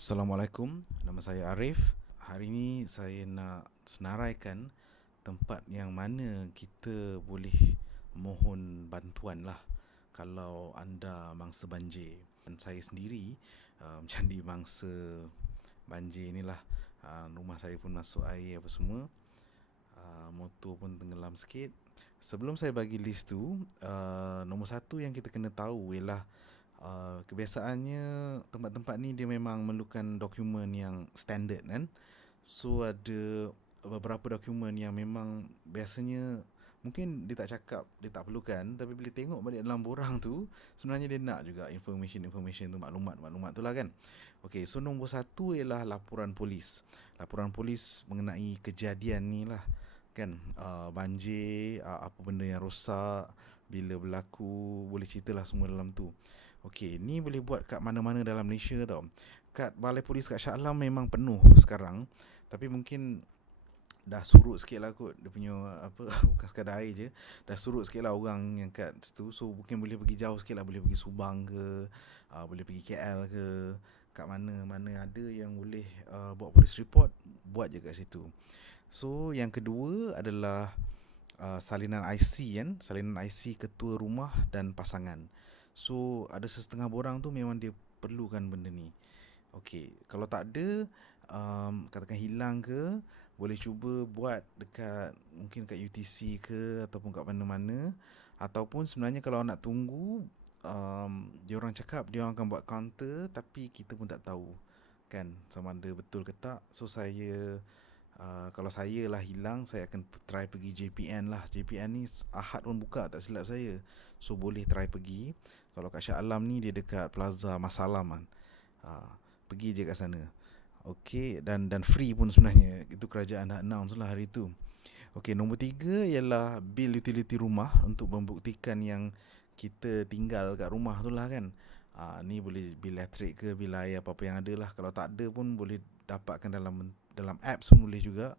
Assalamualaikum, nama saya Arif. Hari ini saya nak senaraikan tempat yang mana kita boleh mohon bantuan lah kalau anda mangsa banjir. Dan saya sendiri macam di mangsa banjir ni lah. Rumah saya pun masuk air apa semua. Motor pun tenggelam sikit. Sebelum saya bagi list tu, nombor satu yang kita kena tahu ialah kebiasaannya tempat-tempat ni dia memang memerlukan dokumen yang standard kan. So ada beberapa dokumen yang memang biasanya mungkin dia tak cakap dia tak perlukan, tapi bila tengok balik dalam borang tu sebenarnya dia nak juga information tu, maklumat tu lah kan. Okay, so nombor satu ialah laporan polis. Laporan polis mengenai kejadian ni lah kan. Banjir, apa benda yang rosak, bila berlaku, boleh ceritalah semua dalam tu. Okey, ni boleh buat kat mana-mana dalam Malaysia tau. Kat balai polis kat Shah Alam memang penuh sekarang. Tapi mungkin dah surut sikit lah kot. Dia punya apa bukan sekadar air je. Dah surut sikit lah orang yang kat situ. So mungkin boleh pergi jauh sikit lah. Boleh pergi Subang ke, boleh pergi KL ke. Kat mana-mana ada yang boleh buat police report, buat je kat situ. So yang kedua adalah salinan IC kan. Salinan IC ketua rumah dan pasangan. So ada setengah borang tu memang dia perlukan benda ni. Okey, kalau tak ada, katakan hilang ke, boleh cuba buat dekat mungkin kat UTC ke ataupun kat mana-mana. Ataupun sebenarnya kalau nak tunggu, dia orang cakap dia orang akan buat counter tapi kita pun tak tahu kan sama ada betul ke tak. So saya kalau saya lah hilang, saya akan try pergi JPN lah. JPN ni Ahad pun buka tak silap saya. So boleh try pergi. Kalau kat Shah Alam ni dia dekat Plaza Masalam kan. Pergi je kat sana. Okey, dan free pun sebenarnya. Itu kerajaan dah announce lah hari tu. Okey, nombor 3 ialah bil utility rumah untuk membuktikan yang kita tinggal kat rumah tu lah kan. Ni boleh bil elektrik ke, bil air apa-apa yang ada lah. Kalau tak ada pun boleh dapatkan dalam apps pun boleh juga.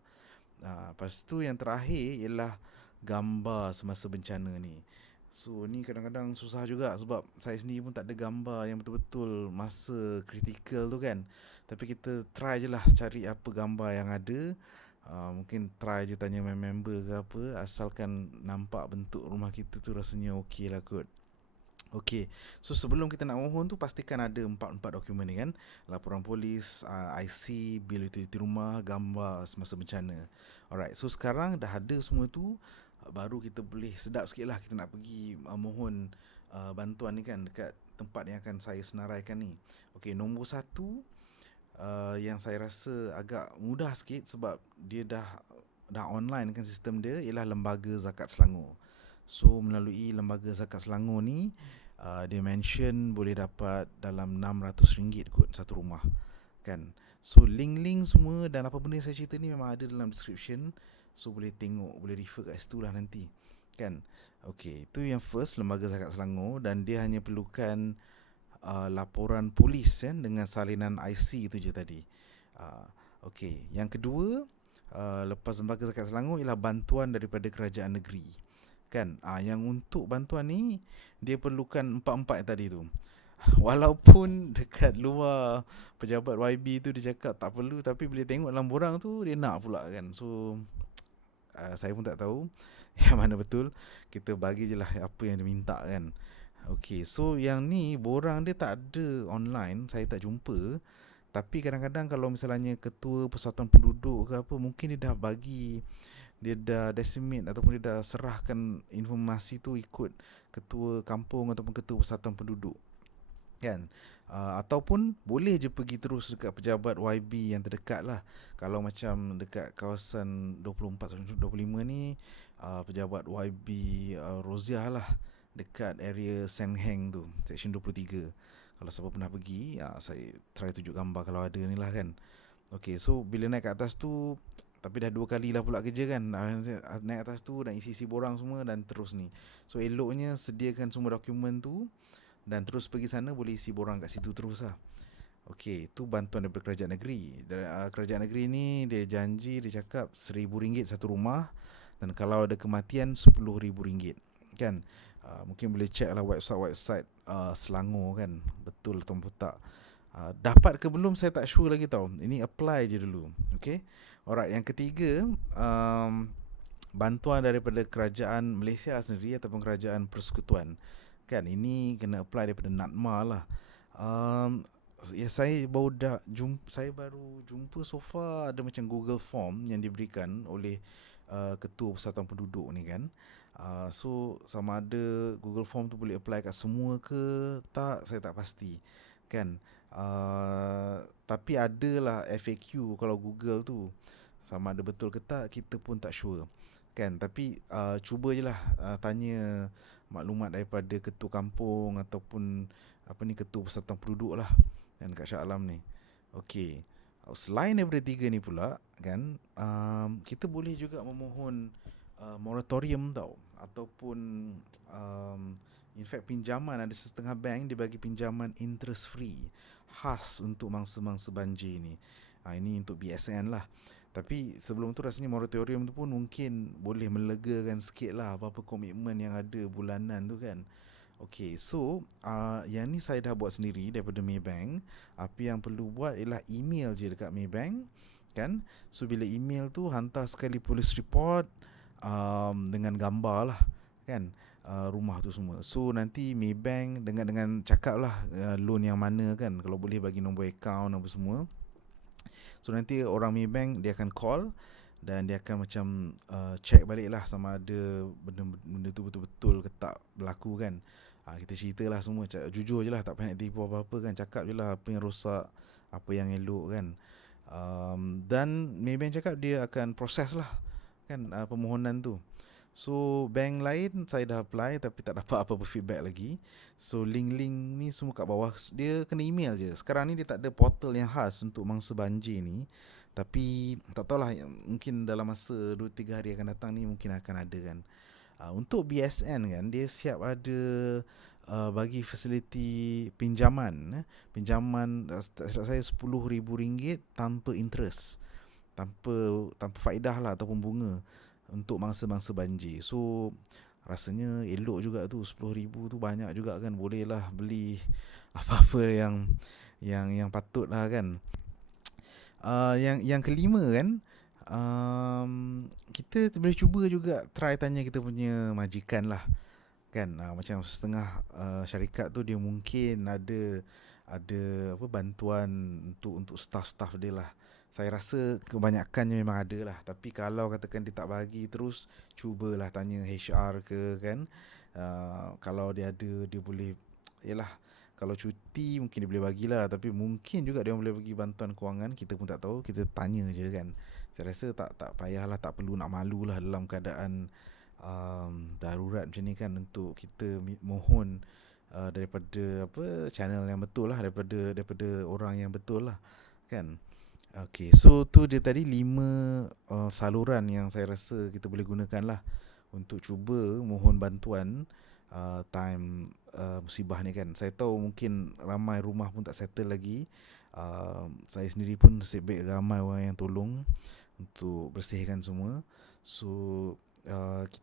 Lepas tu yang terakhir ialah gambar semasa bencana ni. So ni kadang-kadang susah juga sebab saya sendiri pun tak ada gambar yang betul-betul masa kritikal tu kan. Tapi kita try je lah cari apa gambar yang ada. Mungkin try je tanya member ke apa, asalkan nampak bentuk rumah kita tu rasanya okey lah kot. Okey, so sebelum kita nak mohon tu pastikan ada empat dokumen ni kan. Laporan polis, IC, bil utility rumah, gambar semasa bencana. Alright, so sekarang dah ada semua tu, baru kita boleh sedap sikit lah kita nak pergi mohon bantuan ni kan dekat tempat yang akan saya senaraikan ni. Okey, nombor satu yang saya rasa agak mudah sikit sebab dia dah online kan sistem dia, ialah Lembaga Zakat Selangor. So melalui Lembaga Zakat Selangor ni, dia mention boleh dapat dalam RM600 kot satu rumah kan. So link-link semua dan apa benda yang saya cerita ni memang ada dalam description. So boleh tengok, boleh refer kat situ lah nanti kan. Okay, itu yang first, Lembaga Zakat Selangor. Dan dia hanya perlukan laporan polis kan, dengan salinan IC itu je tadi. Okay, yang kedua, lepas Lembaga Zakat Selangor ialah bantuan daripada kerajaan negeri kan. Yang untuk bantuan ni dia perlukan empat-empat tadi tu. Walaupun dekat luar pejabat YB tu dia cakap tak perlu, tapi bila tengok dalam borang tu dia nak pula kan. So saya pun tak tahu yang mana betul. Kita bagi je lah apa yang dia minta kan. Okay, so yang ni borang dia tak ada online, saya tak jumpa. Tapi kadang-kadang kalau misalnya ketua persatuan penduduk ke apa, mungkin dia dah bagi, dia dah decimate ataupun dia dah serahkan informasi tu ikut ketua kampung ataupun ketua persatuan penduduk kan. Ataupun boleh je pergi terus dekat pejabat YB yang terdekat lah. Kalau macam dekat kawasan 24-25 ni, pejabat YB Roziah lah, dekat area Senheng tu, section 23. Kalau siapa pernah pergi, saya try tunjuk gambar kalau ada ni lah kan. Okay, so bila naik ke atas tu, tapi dah 2 kali lah pula kerja kan. Naik atas tu dan isi-isi borang semua dan terus ni. So eloknya sediakan semua dokumen tu dan terus pergi sana, boleh isi borang kat situ terus lah. Okey, tu bantuan daripada kerajaan negeri. Kerajaan negeri ni dia janji, dia cakap RM1,000 satu rumah, dan kalau ada kematian RM10,000 kan. Mungkin boleh check lah website Selangor kan, betul atau tak. Dapat ke belum saya tak sure lagi tau. Ini apply je dulu. Okay. Alright, yang ketiga, bantuan daripada kerajaan Malaysia sendiri ataupun kerajaan persekutuan. Kan ini kena apply daripada NADMA lah. Um, ya saya baru jumpa so far ada macam Google Form yang diberikan oleh Ketua Persatuan Penduduk ni kan. So sama ada Google Form tu boleh apply kat semua ke tak, saya tak pasti kan. Tapi adalah FAQ kalau Google tu, sama ada betul ke tak kita pun tak sure kan. Tapi cuba je lah tanya maklumat daripada ketua kampung ataupun ketua persatuan penduduk lah kan kat Shah Alam ni. Okey. Selain daripada tiga ni pula kan, kita boleh juga memohon moratorium tau, ataupun um, in fact pinjaman. Ada setengah bank dia bagi pinjaman interest free khas untuk mangsa-mangsa banjir ni. Ini untuk BSN lah. Tapi sebelum tu rasanya moratorium tu pun mungkin boleh melegakan sikit lah apa-apa komitmen yang ada bulanan tu kan. Okay, so yang ni saya dah buat sendiri daripada Maybank. Apa yang perlu buat ialah email je dekat Maybank kan. So bila email tu hantar sekali police report dengan gambar lah kan, rumah tu semua. So nanti Maybank dengan cakap lah loan yang mana kan, kalau boleh bagi nombor account apa semua. So nanti orang Maybank dia akan call dan dia akan macam check balik lah sama ada benda tu betul-betul ke tak berlaku kan. Kita ceritalah semua, jujur je lah, tak payah nak tipu apa-apa kan. Cakap je lah apa yang rosak, apa yang elok kan. Dan Maybank cakap dia akan proses lah kan permohonan tu. So bank lain saya dah apply tapi tak dapat apa-apa feedback lagi. So link-link ni semua kat bawah, dia kena email je. Sekarang ni dia tak ada portal yang khas untuk mangsa banjir ni. Tapi tak tahulah, mungkin dalam masa 2-3 hari akan datang ni mungkin akan ada kan. Untuk BSN kan, dia siap ada bagi fasiliti pinjaman. Pinjaman saya RM10,000 tanpa interest, tanpa faedah lah ataupun bunga untuk mangsa-mangsa banjir. So rasanya elok juga tu, RM10,000 tu banyak juga kan. Boleh lah beli apa-apa yang patut lah kan. Yang kelima kan, kita boleh cuba juga try tanya kita punya majikan lah kan. Macam setengah syarikat tu dia mungkin ada apa bantuan untuk staff-staff dia lah. Saya rasa kebanyakannya memang ada lah. Tapi kalau katakan dia tak bagi terus, cubalah tanya HR ke kan. Kalau dia ada, dia boleh, yalah, kalau cuti mungkin dia boleh bagilah. Tapi mungkin juga dia boleh bagi bantuan kewangan. Kita pun tak tahu, kita tanya je kan. Saya rasa tak payahlah, tak perlu nak malu lah dalam keadaan darurat macam ni kan, untuk kita mohon daripada channel yang betul lah, daripada orang yang betul lah kan. Okay, so tu dia tadi 5 saluran yang saya rasa kita boleh gunakan lah untuk cuba mohon bantuan time musibah ni kan. Saya tahu mungkin ramai rumah pun tak settle lagi. Saya sendiri pun nasib baik ramai orang yang tolong untuk bersihkan semua. So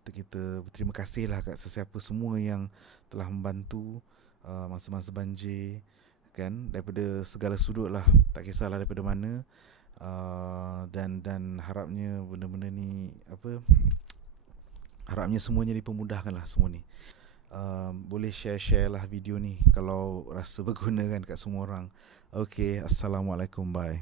kita berterima kasih lah kat sesiapa semua yang telah membantu masa-masa banjir kan, daripada segala sudut lah, tak kisahlah daripada mana. Dan harapnya benda-benda ni harapnya semuanya dipermudahkan lah semua ni. Boleh share lah video ni kalau rasa berguna kan kat semua orang. Okay, Assalamualaikum, bye.